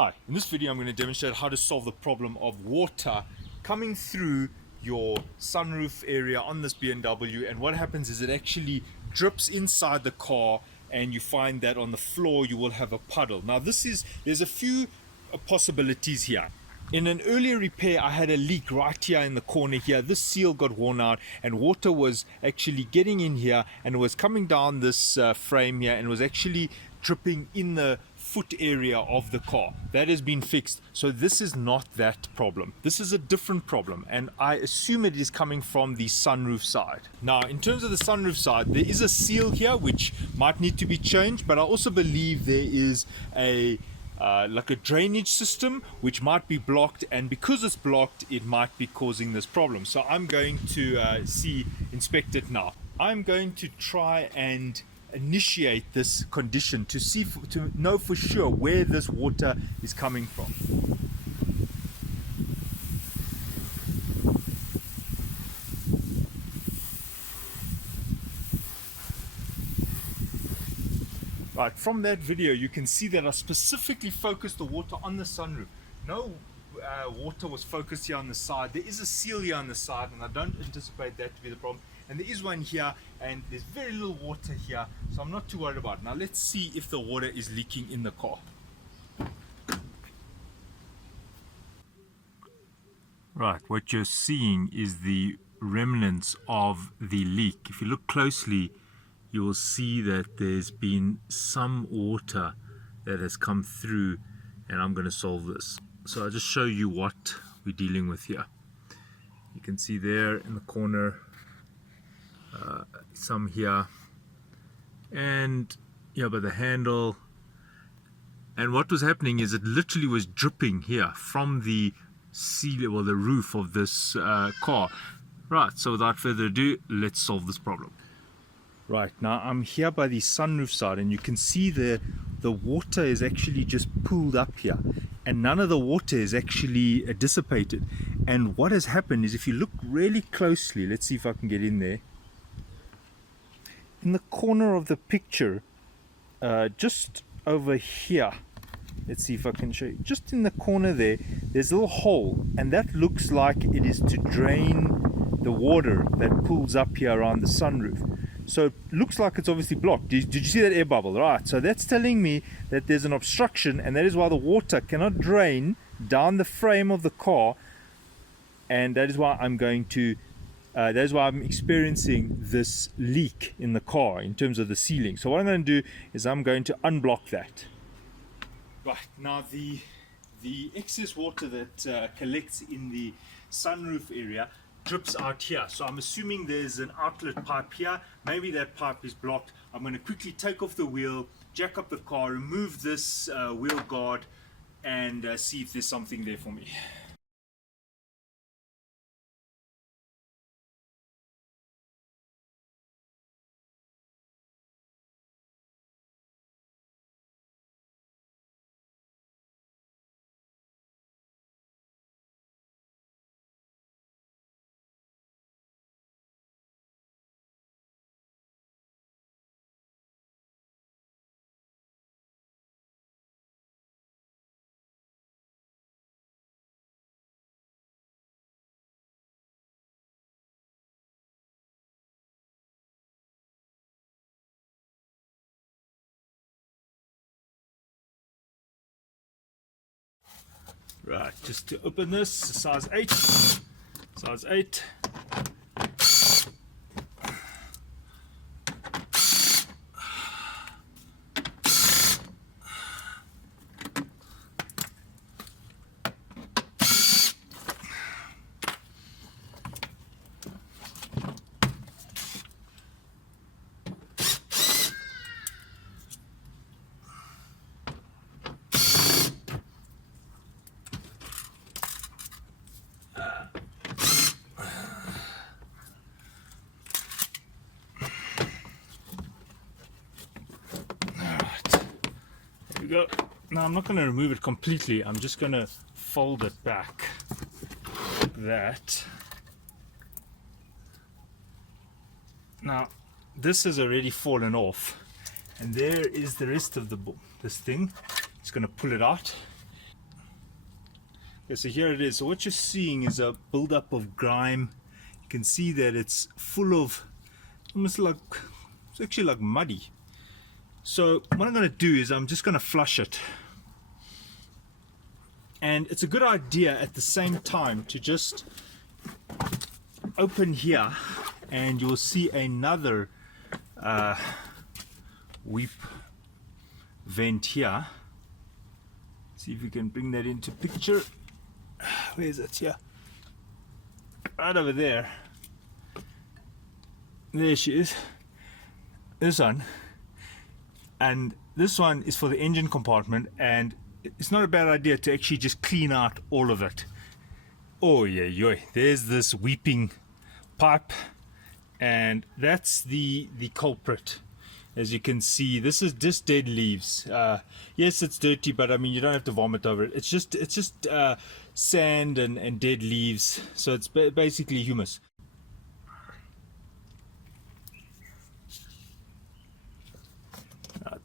Hi, in this video I'm going to demonstrate how to solve the problem of water coming through your sunroof area on this BMW, and what happens is it actually drips inside the car and you find that on the floor you will have a puddle. Now there's a few possibilities here. In an earlier repair I had a leak right here in the corner here. This seal got worn out and water was actually getting in here and it was coming down this frame here and was actually dripping in the foot area of the car. That has been fixed, so this is not that problem. This is a different problem, and I assume it is coming from the sunroof side. Now in terms of the sunroof side, there is a seal here which might need to be changed, but I also believe there is like a drainage system which might be blocked, and because it's blocked it might be causing this problem. So I'm going to inspect it now. I'm going to try and initiate this condition to know for sure where this water is coming from. Right, from that video you can see that I specifically focused the water on the sunroof. No water was focused here on the side. There is a seal here on the side and I don't anticipate that to be the problem, and there is one here and there's very little water here, so I'm not too worried about it. Now let's see if the water is leaking in the car. Right, what you're seeing is the remnants of the leak. If you look closely you will see that there's been some water that has come through, and I'm going to solve this. So I'll just show you what we're dealing with here. You can see there in the corner some here, and yeah, by the handle. And what was happening is it literally was dripping here from the seal or the roof of this car. Right, so without further ado, let's solve this problem. Right, now I'm here by the sunroof side and you can see the water is actually just pooled up here and none of the water is actually dissipated. And what has happened is, if you look really closely, let's see if I can get in there, in the corner of the picture, just over here, let's see if I can show you, just in the corner there's a little hole, and that looks like it is to drain the water that pools up here around the sunroof. So it looks like it's obviously blocked. Did you see that air bubble? Right, so that's telling me that there's an obstruction, and that is why the water cannot drain down the frame of the car, and that is why that is why I'm experiencing this leak in the car in terms of the sealing. So what I'm going to do is I'm going to unblock that. Right, now the excess water that collects in the sunroof area drips out here, so I'm assuming there's an outlet pipe here. Maybe that pipe is blocked. I'm going to quickly take off the wheel, jack up the car, remove this wheel guard, and see if there's something there for me. Right, just to open this, size 8, size 8. Go. Now I'm not going to remove it completely, I'm just going to fold it back like that. Now this has already fallen off, and there is the rest of this thing. Just going to pull it out, Okay, so here it is. So what you're seeing is a buildup of grime. You can see that it's full of almost like, it's actually like muddy. So what I'm going to do is I'm just going to flush it. And it's a good idea at the same time to just open here, and you'll see another weep vent here. See if we can bring that into picture. Where is it? Here, right over there. There she is. This one, and this one is for the engine compartment, and it's not a bad idea to actually just clean out all of it. Oh yeah, yeah. There's this weeping pipe, and that's the culprit. As you can see, this is just dead leaves. Yes, it's dirty, but I mean, you don't have to vomit over it. It's just sand and dead leaves. So it's basically humus.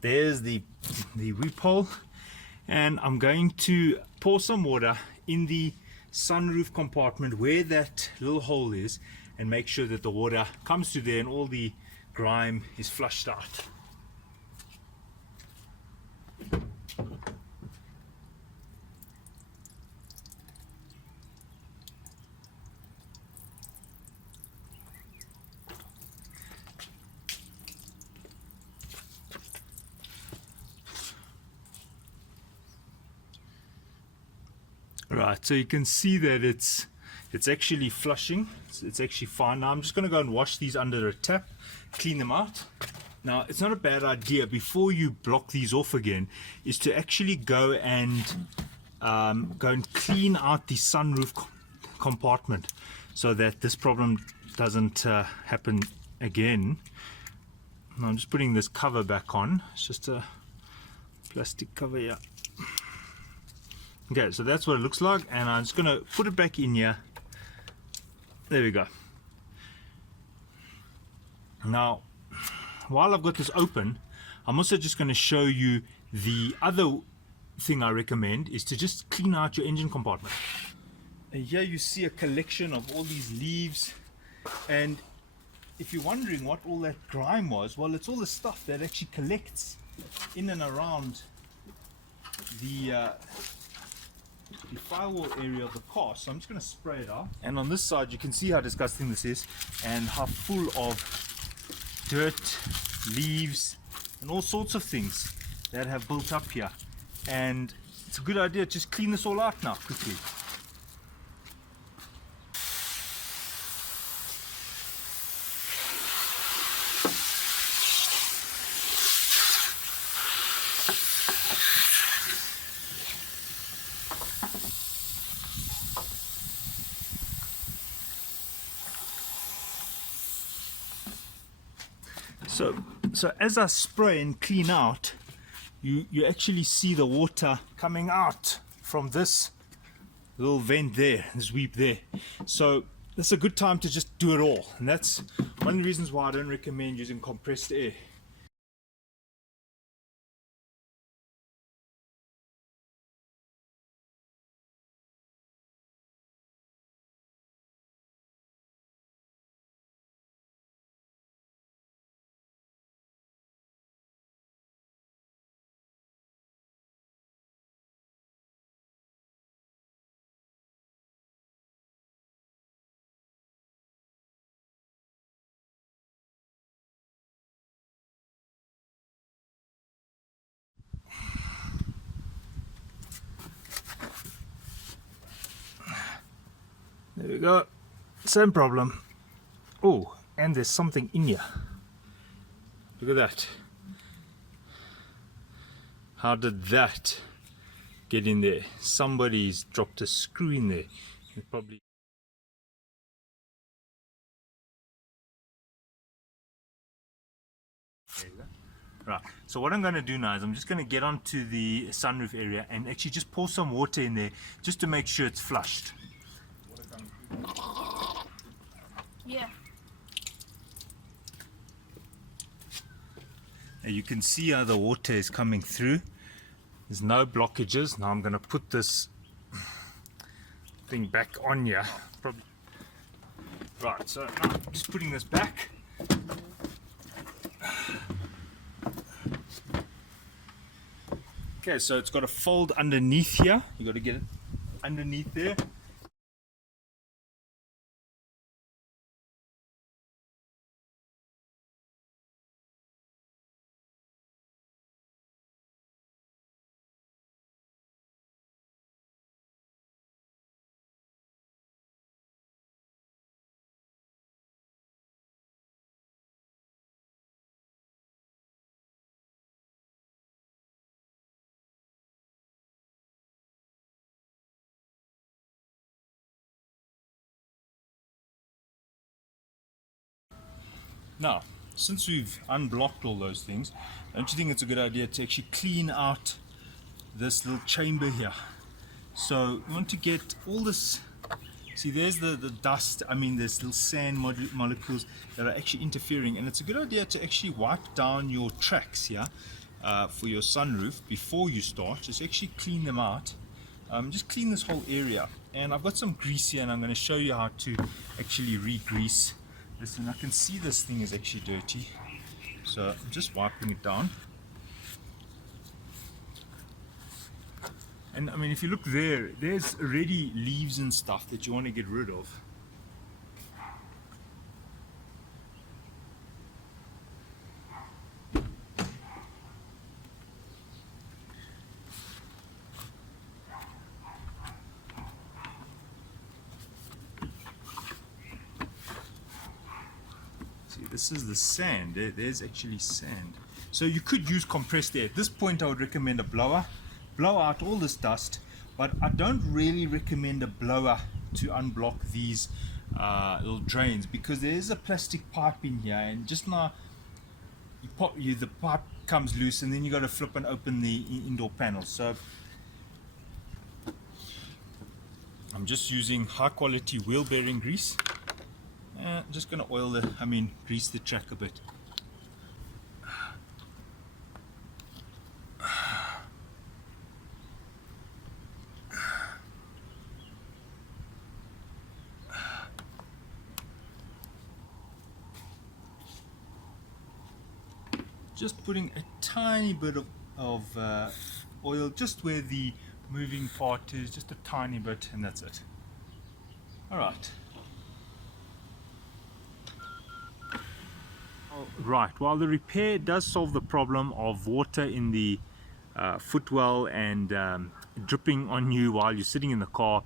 There's the weep hole, and I'm going to pour some water in the sunroof compartment where that little hole is, and make sure that the water comes through there and all the grime is flushed out. Right, so you can see that it's actually flushing. It's actually fine. Now I'm just going to go and wash these under a tap, clean them out. Now it's not a bad idea, before you block these off again, is to actually go and clean out the sunroof compartment, so that this problem doesn't happen again. Now I'm just putting this cover back on. It's just a plastic cover here. Okay, so that's what it looks like, and I'm just going to put it back in here. There we go. Now, while I've got this open, I'm also just going to show you the other thing I recommend, is to just clean out your engine compartment. And here you see a collection of all these leaves, and if you're wondering what all that grime was, well, it's all the stuff that actually collects in and around the firewall area of the car. So I'm just going to spray it out, and on this side you can see how disgusting this is and how full of dirt, leaves and all sorts of things that have built up here, and it's a good idea to just clean this all out now quickly. So as I spray and clean out, you actually see the water coming out from this little vent there, this weep there. So that's a good time to just do it all, and that's one of the reasons why I don't recommend using compressed air. There we go, same problem. Oh, and there's something in here. Look at that. How did that get in there? Somebody's dropped a screw in there. It probably. Right, so what I'm going to do now is I'm just going to get onto the sunroof area and actually just pour some water in there just to make sure it's flushed. Yeah. And you can see how the water is coming through. There's no blockages. Now I'm going to put this thing back on here. Probably. Right, so now I'm just putting this back. Okay, so it's got a fold underneath here. You got to get it underneath there. Now, since we've unblocked all those things, don't you think it's a good idea to actually clean out this little chamber here? So we want to get all this, see there's the dust, I mean there's little sand molecules that are actually interfering, and it's a good idea to actually wipe down your tracks here for your sunroof before you start. Just actually clean them out. Just clean this whole area, and I've got some grease here and I'm going to show you how to actually re-grease. Listen, I can see this thing is actually dirty, so I'm just wiping it down. And I mean, if you look there, there's already leaves and stuff that you want to get rid of. This is the sand. There's actually sand. So you could use compressed air. At this point I would recommend a blower. Blow out all this dust, but I don't really recommend a blower to unblock these little drains, because there is a plastic pipe in here, and just now the pipe comes loose and then you got to flip and open the indoor panel. So I'm just using high quality wheel bearing grease. I'm just going to grease the track a bit. Just putting a tiny bit of oil just where the moving part is, just a tiny bit, and that's it. Alright. Right, while the repair does solve the problem of water in the footwell and dripping on you while you're sitting in the car,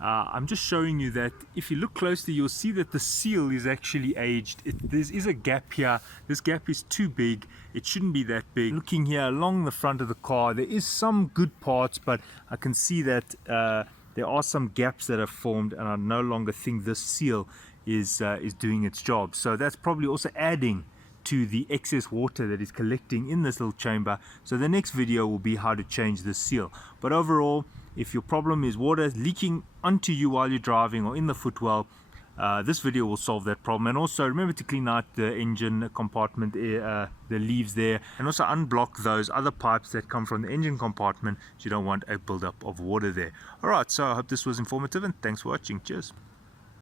I'm just showing you that if you look closely, you'll see that the seal is actually aged. There is a gap here. This gap is too big. It shouldn't be that big. Looking here along the front of the car, there is some good parts, but I can see that there are some gaps that have formed, and I no longer think this seal is doing its job. So that's probably also adding to the excess water that is collecting in this little chamber. So the next video will be how to change this seal. But overall, if your problem is water leaking onto you while you're driving or in the footwell, this video will solve that problem. And also remember to clean out the engine compartment, the leaves there, and also unblock those other pipes that come from the engine compartment, so you don't want a buildup of water there. Alright, so I hope this was informative, and thanks for watching. Cheers.